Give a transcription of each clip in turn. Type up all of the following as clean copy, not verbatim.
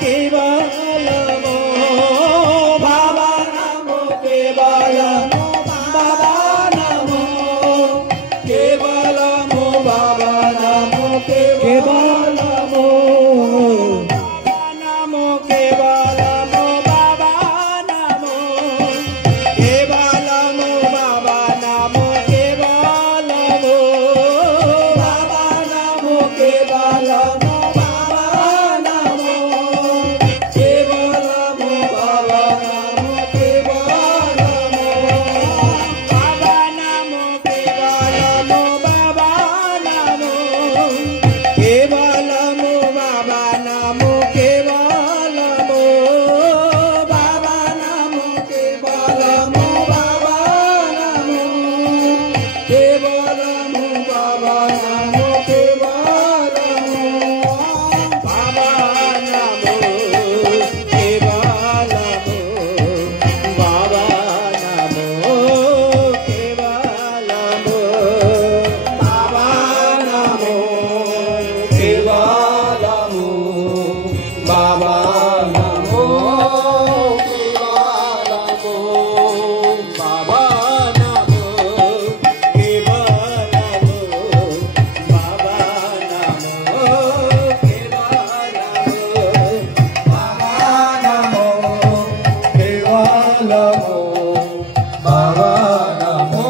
केवलमो बाबा नमो केवलमो बाबा नमो केवलमो बाबा नमो केवलमो नमो केवलमो बाबा नमो केवलमो बाबा नमो केवलमो बाबा नमो केवलमो बाबा नमो केवलमो बाबा नमो केवलमो बाबा नमो केवलमो बाबा नमो केवलमो बाबा नमो केवलमो बाबा नमो केवलमो बाबा नमो केवलमो बाबा नमो केवलमो बाबा नमो केवलमो बाबा नमो केवलमो बाबा नमो केवलमो बाबा नमो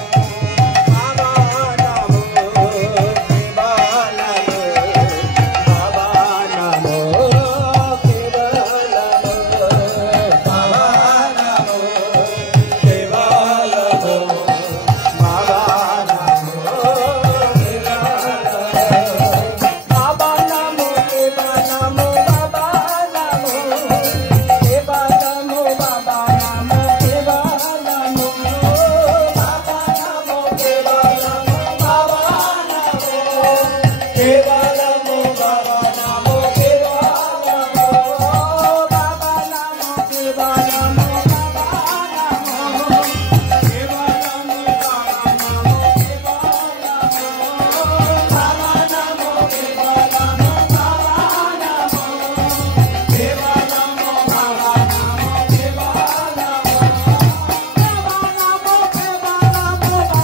केवलमो बाबा नमो केवलमो बाबा नमो केवलमो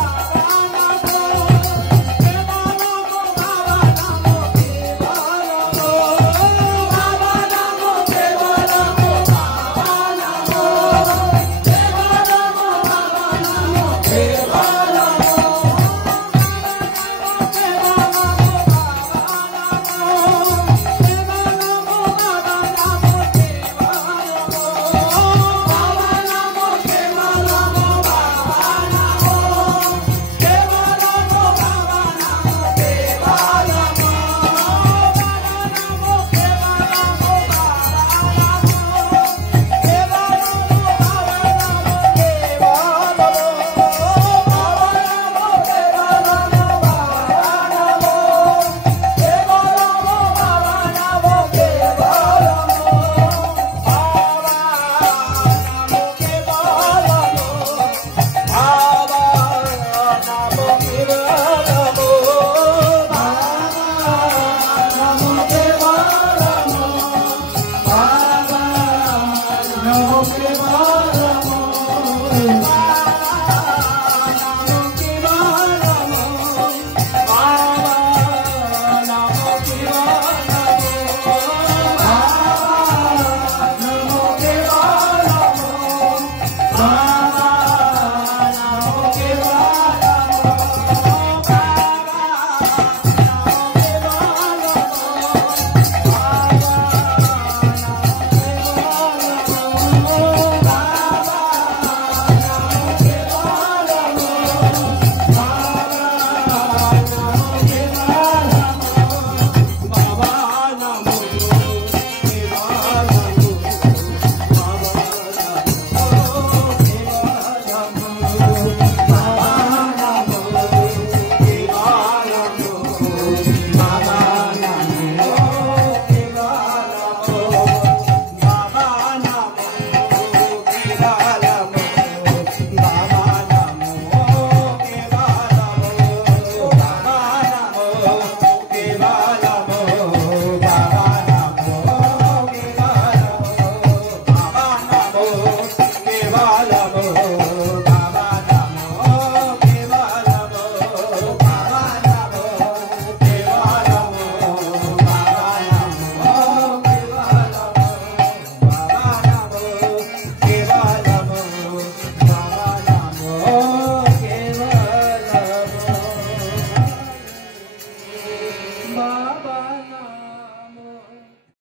बाबा नमो केवलमो बाबा नमो Bye.